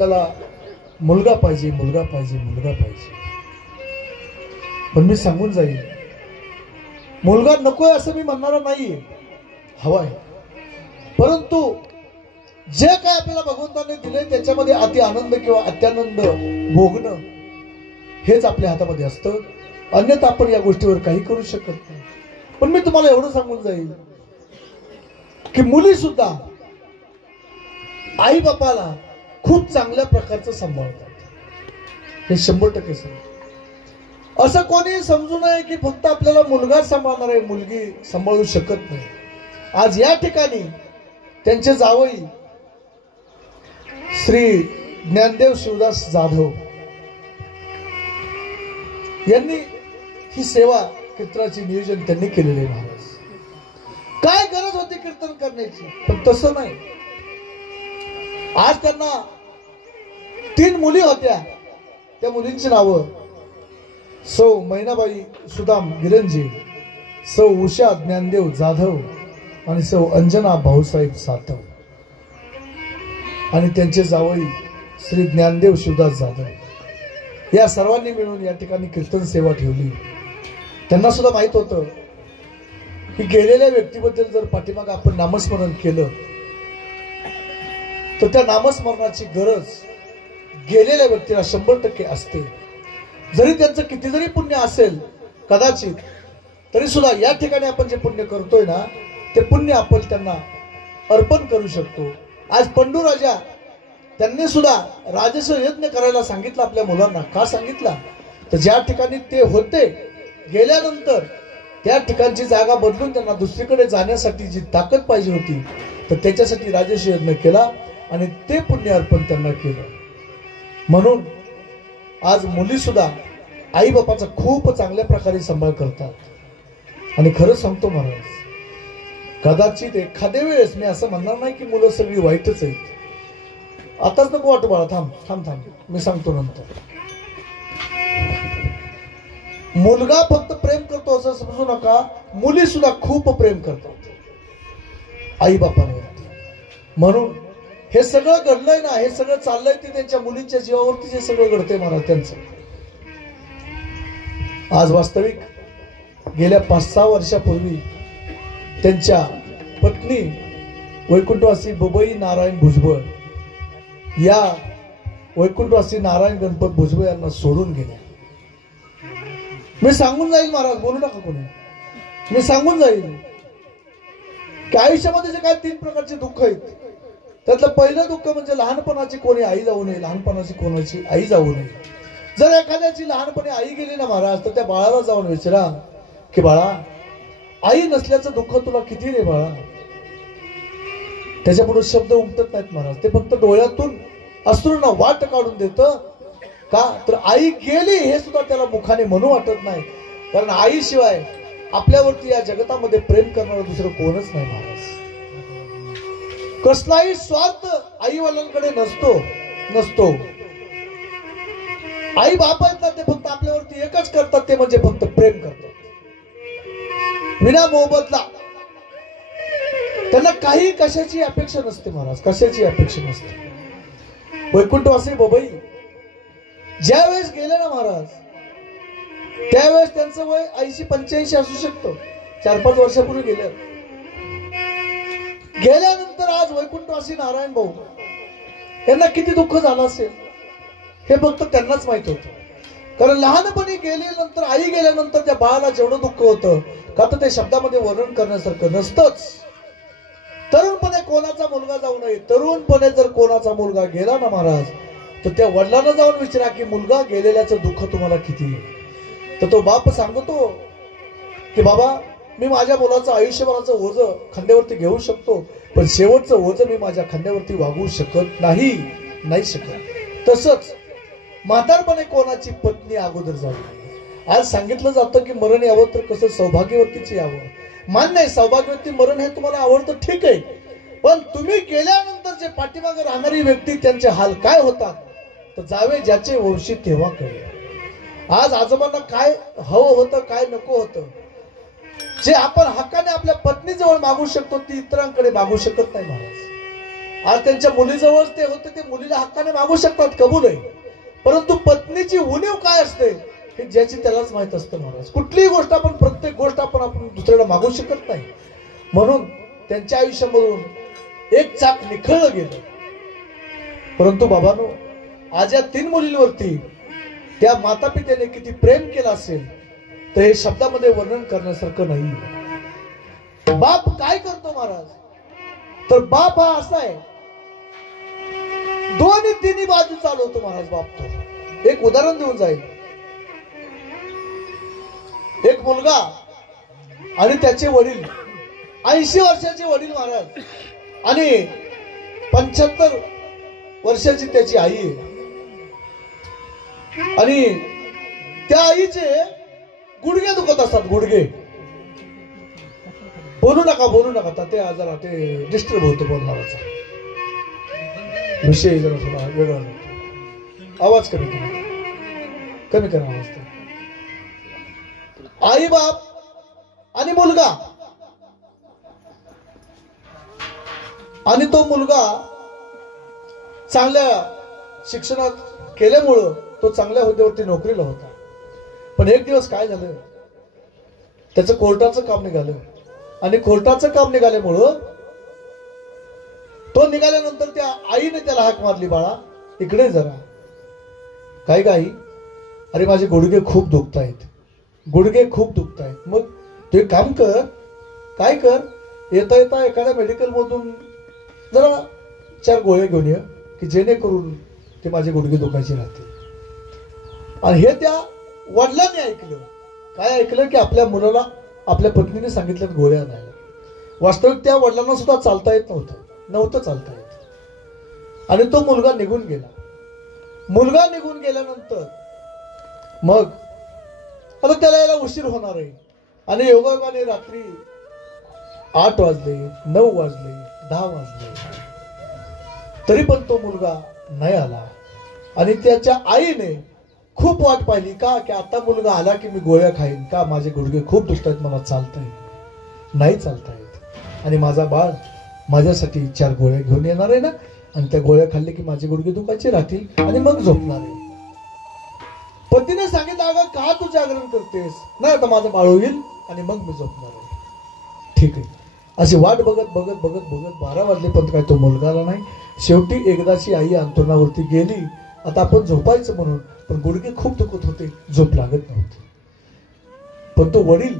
त्याला मुलगा पाहिजे, मुलगा पाहिजे, मुलगा पाहिजे. पण मी सांगून जाईल, मुलगा नकोय असं मी म्हणणार नाहीये, हवाय. परंतु जे काय आपल्याला भगवंताने दिले त्याच्यामध्ये अति आनंद किंवा अत्यानंद भोगणं हेच आपल्या हातामध्ये असतं. अन्यथा आपण या गोष्टीवर काही करू शकत नाही. पण मी तुम्हाला एवढं सांगून जाईल की मुली सुद्धा आई बापाला खूप चांगल्या प्रकारचं सांभाळतात. हे 100% सांग. असं कोणी समजू नये की फक्त आपल्याला मुलगा सांभाळणार आहे, मुलगी सांभाळू शकत नाही. आज या ठिकाणी त्यांचे जावई श्री ज्ञानदेव शिवदास जाधव यांनी ही सेवा कीर्तनाची नियोजन त्यांनी केलेले. महाराज काय गरज होती कीर्तन करण्याची, पण तसं नाही. आज त्यांना 3 मुली होत्या. त्या मुलींची नावं सौ मैनाबाई सुदाम गिरंजे, सौ उषा ज्ञानदेव जाधव आणि सौ अंजना भाऊसाहेब सातव. आणि त्यांचे जावई श्री ज्ञानदेव शिवदास जाधव. या सर्वांनी मिळून या ठिकाणी कीर्तन सेवा ठेवली. त्यांना सुद्धा माहित होतं की गेलेल्या व्यक्तीबद्दल जर पाठीमाग आपण नामस्मरण केलं तर त्या नामस्मरणाची गरज गेलेल्या व्यक्तीला 100% असते. जरी त्यांचं किती जरी पुण्य असेल कदाचित, तरी सुद्धा या ठिकाणी आपण जे पुण्य करतोय ना, ते पुण्य आपण त्यांना अर्पण करू शकतो. आज पंडू राजा त्यांनी सुद्धा राजस यज्ञ करायला सांगितलं आपल्या मुलांना. का सांगितला तर ज्या ठिकाणी ते होते गेल्यानंतर त्या ठिकाणची जागा बदलून त्यांना दुसरीकडे जाण्यासाठी जी ताकद पाहिजे होती, तर त्याच्यासाठी राजस यज्ञ केला आणि ते पुण्य अर्पण त्यांना केलं. म्हणून आज मुली सुद्धा आई बापाचा खूप चांगल्या प्रकारे सांभाळ करतात. आणि खरं सांगतो महाराज, कदाचित एखाद्या वेळेस मी असं म्हणणार नाही की मुलं सगळी वाईटच आहेत. आताच नको वाटू बाळा, थांब थांब थांब, मी सांगतो नंतर. मुलगा फक्त प्रेम करतो असं समजू नका, मुली सुद्धा खूप प्रेम करतात आई बापांवरती. म्हणून हे सगळं घडलंय ना, हे सगळं चाललंय ते त्यांच्या मुलींच्या जीवावरती जे सगळं घडतंय महाराज त्यांचं. आज वास्तविक गेल्या 5-6 वर्षापूर्वी त्यांच्या पत्नी वैकुंठवासी बबई नारायण भुजबळ या वैकुंठवासी नारायण गणपत भुजबळ यांना सोडून गेल्या. मी सांगून जाईल महाराज, बोलू नका कोणी, मी सांगून जाईल की आयुष्यामध्ये जे काय 3 प्रकारचे दुःख आहेत, त्यातलं पहिलं दुःख म्हणजे लहानपणाची कोणी आई जाऊ नये, लहानपणाची कोणाची आई जाऊ नये. जर एखाद्याची लहानपणी आई गेली ना महाराज, तर त्या बाळाला जाऊन विचारा की बाळा, आई नसल्याचं दुःख तुला किती रे बाळा. त्याच्या पुढे शब्द उमटत नाहीत महाराज. ते फक्त डोळ्यातून अश्रूंना वाट काढून देतं. का तर आई गेली हे सुद्धा त्याला मुखाने म्हणू वाटत नाही. कारण आईशिवाय आपल्यावरती या जगतामध्ये प्रेम करणारं दुसरं कोणच नाही महाराज. कसलाही स्वार्थ आई वडिलांकडे नसतो. आई बाप आहेत ना, ते फक्त आपल्यावरती एकच करतात, ते म्हणजे फक्त प्रेम करतात विना मोबदला. त्यांना काही कशाची अपेक्षा नसते महाराज, कशाची अपेक्षा नसते. वैकुंठवासी बबई ज्यावेळेस गेले ना महाराज, त्यावेळेस त्यांचं वय 80-85 असू शकतं. 4-5 वर्षापूर्वी गेल्यानंतर आज वैकुंठवासी नारायण भाऊ यांना किती दुःख झालं असेल हे फक्त त्यांनाच माहित होतं. कारण लहानपणी गेल्यानंतर, आई गेल्यानंतर त्या बाळाला जेवढं दुःख होतं का, तर ते शब्दामध्ये वर्णन करण्यासारखं नसतंच. तरुणपणे कोणाचा मुलगा जाऊ नये. तरुणपणे जर कोणाचा मुलगा गेला ना महाराज, तर त्या वडिलांना जाऊन विचारा की मुलगा गेलेल्याचं दुःख तुम्हाला किती आहे. तर तो बाप सांगतो की बाबा, मी माझ्या मुलाचं आयुष्यभराचं ओझं खांद्यावरती घेऊ शकतो, पण शेवटचं ओझं मी माझ्या खांद्यावरती वागवू शकत नाही शकत. तसंच म्हातारपणे कोणाची पत्नी अगोदर जावी. आज सांगितलं जातं की मरण यावं तर कसं सौभाग्यवतीच यावं. मान्य आहे, सौभाग्यवती मरण हे तुम्हाला आवडतं, ठीक आहे. पण तुम्ही गेल्यानंतर जे पाठीमागे राहणारी व्यक्ती, त्यांचे हाल काय होतात, तर जावे ज्याचे वंशी तेव्हा कळे. आज आजोबांना काय हवं होतं, काय नको होतं, जे आपण हक्काने आपल्या पत्नीजवळ मागू शकतो, ती इतरांकडे मागू शकत नाही महाराज. आज त्यांच्या मुलीजवळ ते होते, ते मुलीला हक्काने मागू शकतात, कबूल आहे. परंतु पत्नीची उणीव काय असते हे ज्याची त्यालाच माहित असतं महाराज. कुठलीही गोष्ट आपण, प्रत्येक गोष्ट आपण दुसऱ्याला मागू शकत नाही. म्हणून त्यांच्या आयुष्यामधून एक चाक निखळलं गेलं. परंतु बाबांनो, आज या 3 मुलींवरती त्या माता पित्याने किती प्रेम केलं असेल तर हे शब्दामध्ये वर्णन करण्यासारखं नाही. बाप काय करतो महाराज, तर बाप हा असा आहे, दोन्ही तिन्ही बाजू चालवतो महाराज बाप. तो एक उदाहरण देऊन जाईल. एक मुलगा आणि त्याचे वडील, 80 वर्षाचे वडील महाराज आणि 75 वर्षाची त्याची आई आहे. आणि त्या आईचे गुडघे दुखत असतात, गुडघे. बोलू नका ते जरा ते डिस्टर्ब होतो बोलणाराचा विषय, जरा थोडा वेगळा होतो. आवाज कमी करा आवाज. आई बाप आणि मुलगा, आणि तो मुलगा चांगल्या शिक्षणात केल्यामुळं तो चांगल्या हुद्द्यावरती नोकरीला होता. पण एक दिवस काय झालं, त्याचं कोर्टाचं काम निघालं. आणि कोर्टाचं काम निघाल्यामुळं तो निघाल्यानंतर त्या आईने त्याला हाक मारली, बाळा इकडे जरा. काय आई, अरे माझे गुडघे खूप दुखतायत, गुडघे खूप दुखतायत. मग तू एक काम कर, काय कर, येता येता एखाद्या मेडिकल मधून जरा 4 गोळ्या घेऊन ये, की जेणेकरून ते माझे गुडघे दुखायचे राहतील. आणि हे त्या वडिलांनी ऐकलं. काय ऐकलं, की आपल्या मुलाला आपल्या पत्नीने सांगितलं गोळ्या आणायला. वास्तविक त्या वडिलांना सुद्धा चालता येत नव्हतं चालता येत. आणि तो मुलगा निघून गेला. मुलगा निघून गेल्यानंतर मग आता त्याला यायला उशीर होणार आहे. आणि योगायोगाने रात्री 8 वाजले, 9 वाजले, 10 वाजले, तरी पण तो मुलगा नाही आला. आणि त्याच्या आईने खूप वाट पाहिली. का, की आता मुलगा आला की मी गोळ्या खाईन, का माझे गुडघे खूप दुखतात, मला चालता येत नाही, चालता येत. आणि माझा बाळ माझ्यासाठी 4 गोळ्या घेऊन येणार आहे ना, आणि त्या गोळ्या खाल्ले की माझे गुडघे दुखायचे राहतील आणि मग झोपणार आहे. पतीने सांगितलं, अगं का तू जागरण करतेस, नाही आता माझं बाळ होईल आणि मग मी झोपणार आहे. ठीक आहे. अशी वाट बघत 12 वाजले पण काय तो मुलगा आला नाही. शेवटी एकदाची आई अंतरुणावरती गेली, आता आपण झोपायचं म्हणून, पण गुडघे खूप दुखत होते, झोप लागत नव्हती. पण तो वडील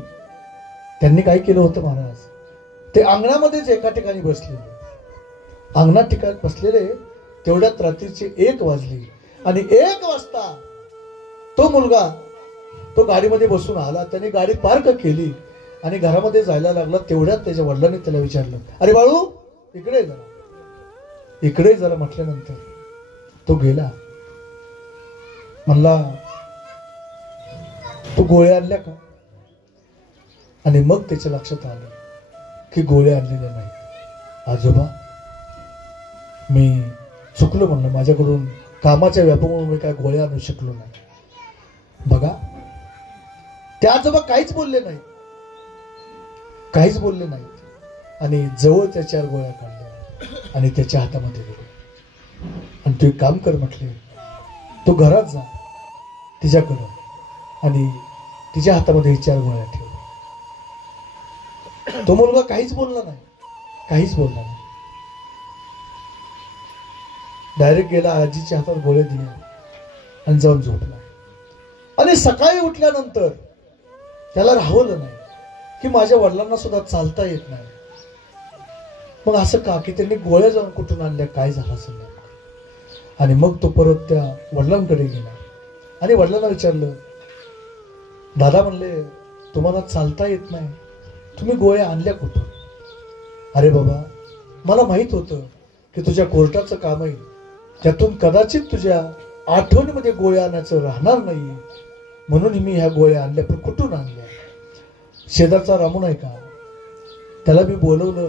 त्यांनी काय केलं होतं महाराज, ते अंगणामध्येच एका ठिकाणी बसलेले, अंगणात ठिकाणी बसलेले. तेवढ्यात रात्रीचे 1 वाजले. आणि 1 वाजता तो मुलगा तो गाडीमध्ये बसून आला. त्याने गाडी पार्क केली आणि घरामध्ये जायला लागला. तेवढ्यात त्याच्या वडिलांनी त्याला विचारलं, अरे बाळू इकडे जरा, इकडे जरा म्हटल्यानंतर तो गेला. म्हणला, तू गोळ्या आणल्या का? आणि मग त्याच्या लक्षात आलं की गोळ्या आणलेल्या नाहीत. आजोबा मी चुकलो, म्हणलं माझ्याकडून कामाच्या व्यापामुळे मी काय गोळ्या आणू शकलो नाही. बघा, त्या आजोबा काहीच बोलले नाहीत, काहीच बोलले नाहीत. आणि जवळ त्या 4 गोळ्या काढल्या आणि त्याच्या हातामध्ये दिल्या. आणि तू एक काम कर म्हटले, तू घरात जा तिच्याकडं आणि तिच्या हातामध्ये 4 गोळ्या ठेव. तो मुलगा काहीच बोलला नाही, काहीच बोलला नाही. डायरेक्ट गेला, आजीच्या हातात गोळ्या दिल्या आणि जाऊन झोपला. आणि सकाळी उठल्यानंतर त्याला राहवलं नाही की माझ्या वडिलांना सुद्धा चालता येत नाही. मग असं का, की त्यांनी गोळ्या जाऊन कुठून आणल्या, काय झालं असेल. आणि मग तो परत त्या वडिलांकडे गेला आणि वडिलांना विचारलं, दादा म्हणले तुम्हाला चालता येत नाही, तुम्ही गोळ्या आणल्या कुठून? अरे बाबा, मला माहित होतं की तुझ्या कोर्टाचं काम आहे, त्यातून कदाचित तुझ्या आठवणीमध्ये गोळ्या आणायचं राहणार नाही, म्हणून मी ह्या गोळ्या आणल्या. पण कुठून आणल्या? शेजारचा रामू नाही का, त्याला मी बोलवलं,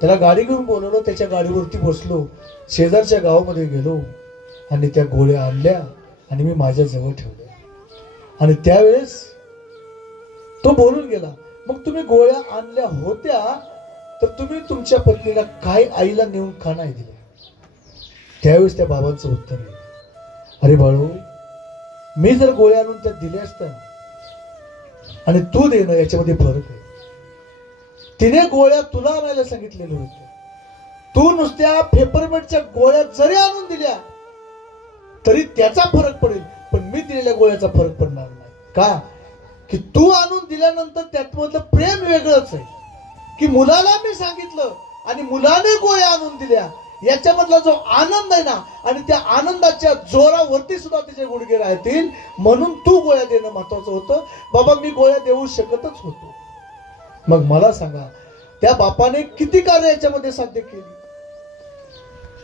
त्याला गाडी घेऊन बोलवलं, त्याच्या गाडीवरती बसलो, शेजारच्या गावामध्ये गेलो आणि त्या गोळ्या आणल्या आणि मी माझ्या जवळ ठेवल्या. आणि त्यावेळेस तो बोलून गेला, मग तुम्ही गोळ्या आणल्या होत्या तर तुम्ही तुमच्या पत्नीला काय आईला नेऊन का नाही दिले? त्यावेळेस त्या बाबांचं उत्तर आहे, अरे बाळू, मी जर गोळ्या आणून त्या दिल्या असत्या आणि तू देणं याच्यामध्ये फरक आहे. तिने गोळ्या तुला आणायला सांगितलेल्या होत्या, तू नुसत्या पेपरमेंटच्या गोळ्या जरी आणून दिल्या तरी त्याचा फरक पडेल, पण मी दिलेल्या गोळ्याचा फरक पडणार नाही. का? की तू आणून दिल्यानंतर त्यातमधलं प्रेम वेगळंच आहे. की मुलाला मी सांगितलं आणि मुलाने गोळ्या आणून दिल्या, याच्यामधला जो आनंद आहे ना, आणि त्या आनंदाच्या जोरावरती सुद्धा तिचे गुडघे राहतील, म्हणून तू गोळ्या देणं महत्वाचं होतं. बाबा, मी गोळ्या देऊ शकतच होतो. मग मला सांगा, त्या बापाने किती कार्य याच्यामध्ये साध्य केली?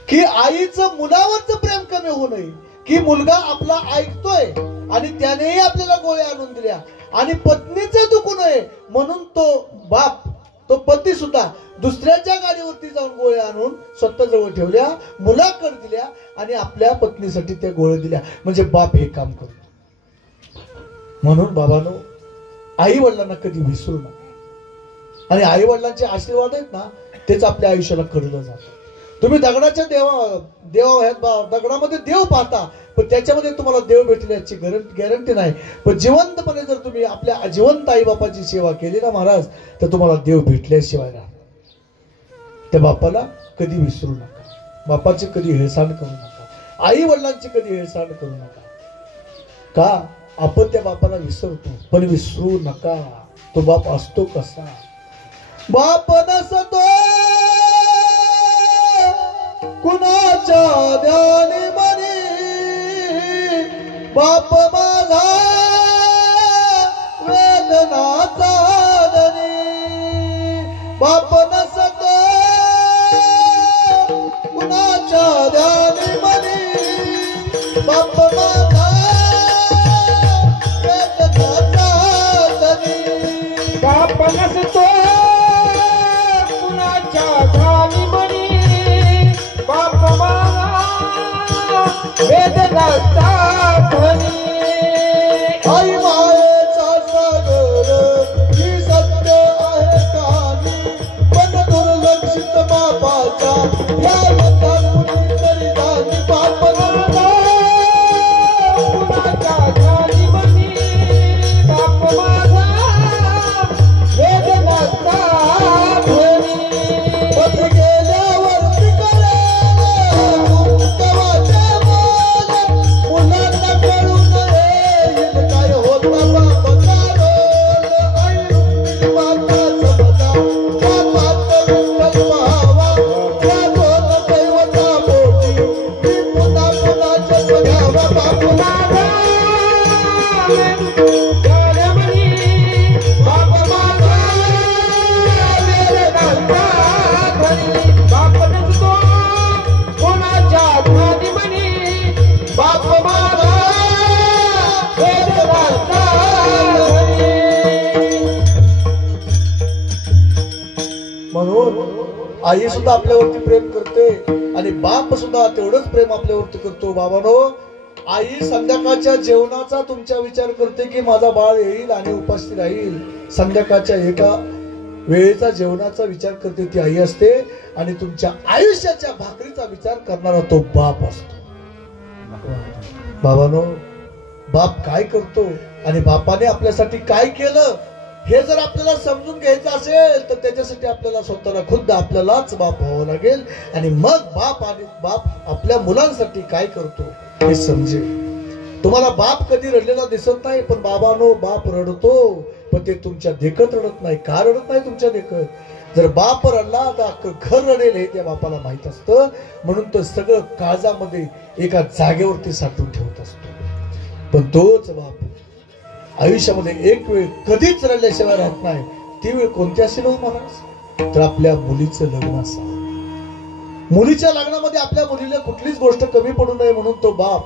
की आईचं मुलावरचं प्रेम कमी होऊ नये, की मुलगा आपला ऐकतोय आणि त्यानेही आपल्याला गोळ्या आणून दिल्या, आणि पत्नीचं दुखू नये म्हणून तो बाप, तो पती सुद्धा दुसऱ्याच्या गाडीवरती जाऊन गोळ्या आणून स्वतः जवळ ठेवल्या, मुलाकडे दिल्या आणि आपल्या पत्नीसाठी त्या गोळ्या दिल्या. म्हणजे बाप हे काम करतो. म्हणून बाबांनो, आई वडिलांना कधी विसरू नका. आणि आई वडिलांचे आशीर्वाद आहेत ना, तेच आपल्या आयुष्याला कळलं जातं. तुम्ही दगडाच्या दगडामध्ये देव पाहता, पण त्याच्यामध्ये तुम्हाला देव भेटेल याची गॅरंटी नाही. पण जिवंतपणे जर तुम्ही आपल्या जिवंत आई बापाची सेवा केली ना महाराज, तर तुम्हाला देव भेटल्याशिवाय राहणार. त्या बापाला कधी विसरू नका, बापाची कधी हेळसांड करू नका, आई वडिलांची कधी हेळसांड करू नका. का? आपण त्या बापाला विसरतो, पण विसरू नका. तो बाप असतो कसा? बाप नसतो कुणाच्या ध्यानी मनी, बाप माझा वेदनाचा धनी. बाप नसतो कुणाच्या ध्यानी मनी, बाप माझा वेदनाचा धनी. बाप नसतो कुणाच्या ध्यानी मनी, बाप माझा वेदनाचा धनी. आई मायेचा सागर ही सत्य आहे कहाणी, पण दुर्लक्षित बापाच्या या व्यथा कुणीतरी झाली. बाप कुणाच्या ध्यानी मनी, बाप माझा वेदनाचा धनी. पती गेल्यावरती कळेल गुप्तवाचे बोल, मुलांना कळून येईल काय होता बापाचा रोल. आई रुक्मिणी माता समजा, बापात विठ्ठल पाहावा, त्या दोन दैवता पोटी मी पुन्हा पुन्हा जन्म घ्यावा. बाप माझा ध्यानी मनी, बाप माझा वेदनाचा धनी. बाप नसतो कोणाच्या ध्यानी मनी, बाप माझा वेदनाचा धनी. म्हणून आई सुद्धा आपल्यावरती प्रेम करते आणि बाप सुद्धा तेवढंच प्रेम आपल्यावरती करतो. बाबांनो, आई संध्याकाळच्या जेवणाचा तुमचा विचार करते की माझा बाळ येईल आणि उपाशी राहील. संध्याकाळच्या एका वेळेचा जेवणाचा विचार करते ती आई असते, आणि तुमच्या आयुष्याच्या भाकरीचा विचार करणारा तो बाप असतो. बाबांनो, बाप काय करतो आणि बापाने आपल्यासाठी काय केलं हे जर आपल्याला समजून घ्यायचं असेल तर त्याच्यासाठी आपल्याला स्वतःला खुद्द आपल्यालाच बाप व्हावं लागेल, आणि मग बाप आपल्या मुलांसाठी काय करतो हे समजेल. तुम्हाला बाप कधी रडलेला दिसत नाही, पण बाबांनो, बाप रडतो, पण ते तुमच्या देखत रडत नाही. का रडत नाही तुमच्या देखत? जर बाप रडला तर अख्खं घर रडेल हे त्या बापाला माहित असतं, म्हणून तो सगळं काळजामध्ये एका जागेवरती साठवून ठेवत असतो. पण तोच बाप आयुष्यामध्ये एक वेळ कधीच रडल्याशिवाय राहत नाही. ती वेळ कोणती असेल हो महाराज? तर आपल्या मुलीचं लग्न असावं. मुलीच्या लग्नामध्ये आपल्या मुलीला कुठलीच गोष्ट कमी पडू नये म्हणून तो बाप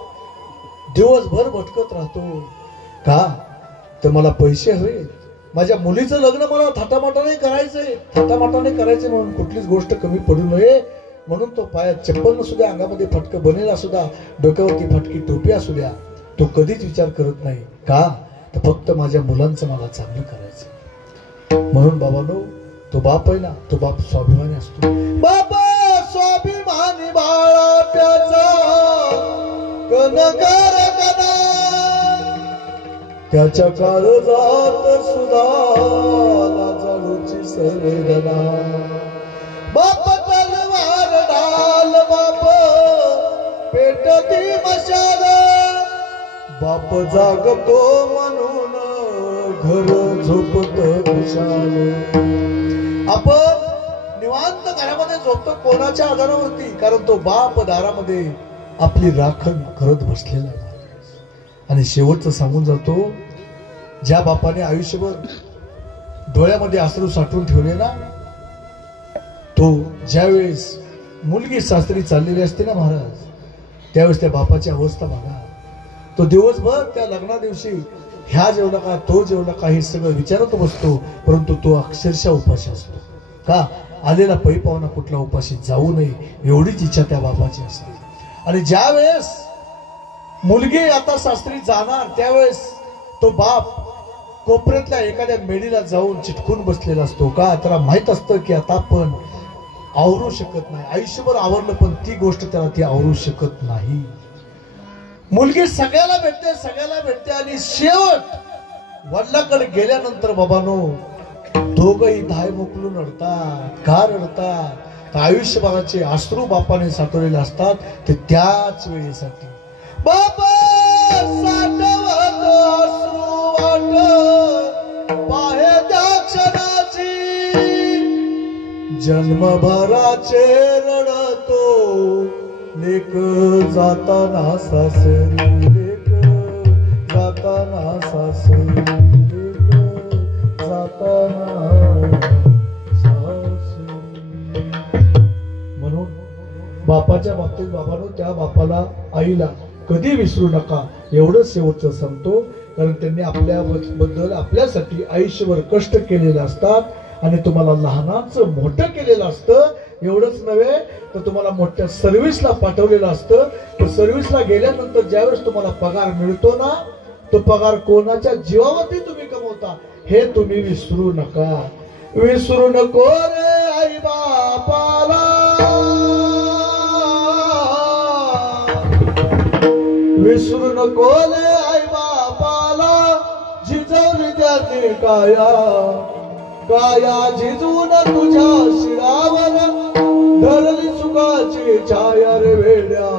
दिवसभर भटकत राहतो. का? तर मला पैसे हवे, माझ्या मुलीचं लग्न मला थाटामाटाने करायचंय, थाटामाटाने करायचंय, म्हणून कुठलीच गोष्ट कमी पडू नये म्हणून तो पायात चप्पल नसू द्या, अंगामध्ये फटकं बनेल असू द्या, डोक्यावरती फटकी टोपी असू द्या, तो कधीच विचार करत नाही. का? तर फक्त माझ्या मुलांचं मला चांगलं करायचं. म्हणून बाबांनो, तो बाप आहे ना, तो बाप स्वाभिमानी असतो. बापा स्वाभिमानी बाळा त्याचा कनकर कदा, त्याच्या काळजात सुद्धा लाजाळूची सरगना. बाप तलवार ढाल, बाप पेटती मशाल, बाप जागतो म्हणून घर झोपत खुशाल. आपण निवांत घरामध्ये झोपतो कोणाच्या आधारावरती? कारण तो बाप दारामध्ये आपली राखण करत बसलेला आहे. आणि शेवटचं सांगून जातो, ज्या बापाने आयुष्यभर डोळ्यामध्ये अश्रू साठवून ठेवले ना, तो ज्यावेळेस मुलगी सासरी चाललेली असते ना महाराज, त्यावेळेस त्या बापाची अवस्था बघा. तो दिवसभर त्या लग्ना दिवशी ह्या जेवला का, तो जेवला का, हे सगळं विचारत बसतो, परंतु तो अक्षरशः उपाशी असतो. का? आलेला पै पाहुणा कुठला उपाशी जाऊ नये एवढीच इच्छा त्या बापाची असते. आणि ज्या वेळेस मुलगी आता सासरी जाणार, त्यावेळेस तो बाप कोपऱ्यातल्या एखाद्या मेढीला जाऊन चिटकून बसलेला असतो. का? त्याला माहित असतं की आता आपण आवरू शकत नाही. आयुष्यभर आवरलं पण ती गोष्ट त्याला ती आवरू शकत नाही. मुलगी सगळ्याला भेटते आणि शेवट वडिलांकडे गेल्यानंतर बाबानो दोघही धाय मोकलून रडतात. का रडतात? आयुष्यभराचे अश्रू बापाने साठवलेले असतात ते त्याच वेळेसाठी. बाबा साठवत अश्रू वाट पाहे त्या क्षणाची, जन्मभराचे रडतो लेक जाताना सासरी, लेक जाताना सासरी, लेक जाताना सासरी. म्हणून बापाच्या बाबतीत बाबांनो त्या बापाला, आईला कधी विसरू नका एवढंच शेवटचं सांगतो. कारण त्यांनी आपल्याबद्दल आपल्यासाठी आयुष्यभर कष्ट केलेले असतात आणि तुम्हाला लहानाचं मोठं केलेलं असतं. एवढंच नव्हे तर तुम्हाला मोठ्या सर्व्हिसला पाठवलेलं असतं. तर सर्व्हिसला गेल्यानंतर ज्यावेळेस तुम्हाला पगार मिळतो ना, तो पगार कोणाच्या जीवावरती तुम्ही कमवता हे तुम्ही विसरू नका. विसरू नको रे आई बापाला, विसरू नको रे आई बापाला, झिजवली त्याने काया, काया झिजवून तुझ्या शिरावर धरली सुखाची छाया रे वेड्या.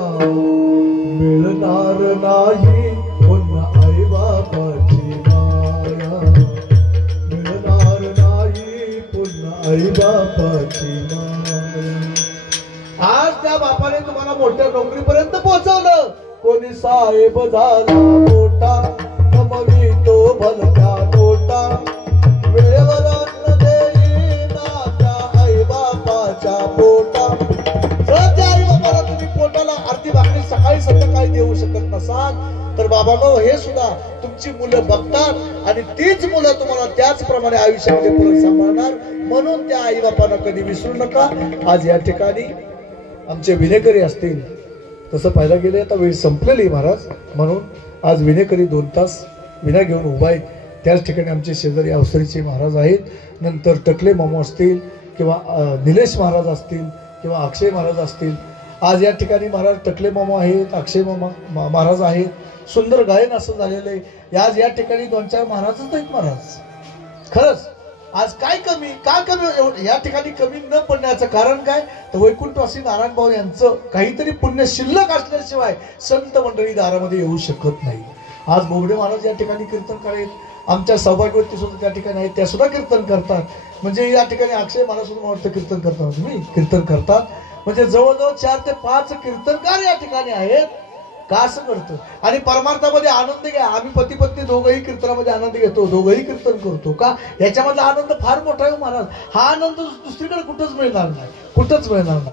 मिळणार नाही पुन्हा आई बापाची माया, मिळणार नाही पुन्हा आई बापाची माया. आज त्या बापाने तुम्हाला मोठ्या नोकरीपर्यंत पोहोचवलं. कोणी साहेब झाला मोठा, कमवी तो भलत्या नोटा, वेळेवर अन्न देईना त्या आई बापाच्या पोटा. जर त्या आई बापाला तुम्ही पोटाला अर्धी भाकरी सकाळी संध्याकाळी देऊ शकत नसाल तर बाबांनो हे सुद्धा तुमची मुलं बघतात आणि तीच मुलं तुम्हाला त्याचप्रमाणे आयुष्यामध्ये परत सांभाळणार. म्हणून त्या आई बापांना कधी विसरू नका. आज या ठिकाणी आमचे विनेकरी असतील, तसं पाहायला गेले आता वेळ संपलेली महाराज, म्हणून आज विनेकरी 2 तास विना घेऊन उभा आहेत. त्याच ठिकाणी आमचे शेजारी अवसरीचे महाराज आहेत. नंतर टकले मामा असतील किंवा निलेश महाराज असतील किंवा अक्षय महाराज असतील. आज या ठिकाणी महाराज टकले मामा आहेत, अक्षय मामा महाराज आहेत. सुंदर गायन असं झालेलं आहे. आज या ठिकाणी 2-4 महाराजच नाहीत महाराज. खरंच आज काय कमी, का कमी या ठिकाणी कमी न पडण्याचं कारण काय? तर वैकुंठवासी नारायण भाऊ यांचं काहीतरी पुण्य शिल्लक असल्याशिवाय संत मंडळी दारामध्ये येऊ शकत नाही. आज बोबडे महाराज या ठिकाणी कीर्तन करेल, आमच्या सौभाग्यवती सुद्धा त्या ठिकाणी आहेत, त्या सुद्धा कीर्तन करतात. म्हणजे या ठिकाणी अक्षय महाराज सुद्धा वाटतं कीर्तन करतात, तुम्ही कीर्तन करतात. म्हणजे जवळजवळ 4 ते 5 कीर्तनकार या ठिकाणी आहेत. का असं करतो? आणि परमार्थामध्ये आनंद घ्या. आम्ही पती पत्नी दोघंही कीर्तनामध्ये आनंद घेतो, दोघंही कीर्तन करतो. का? याच्यामधला आनंद फार मोठा आहे महाराज. हा आनंद दुसरीकडे कुठंच मिळणार नाही, कुठंच मिळणार नाही.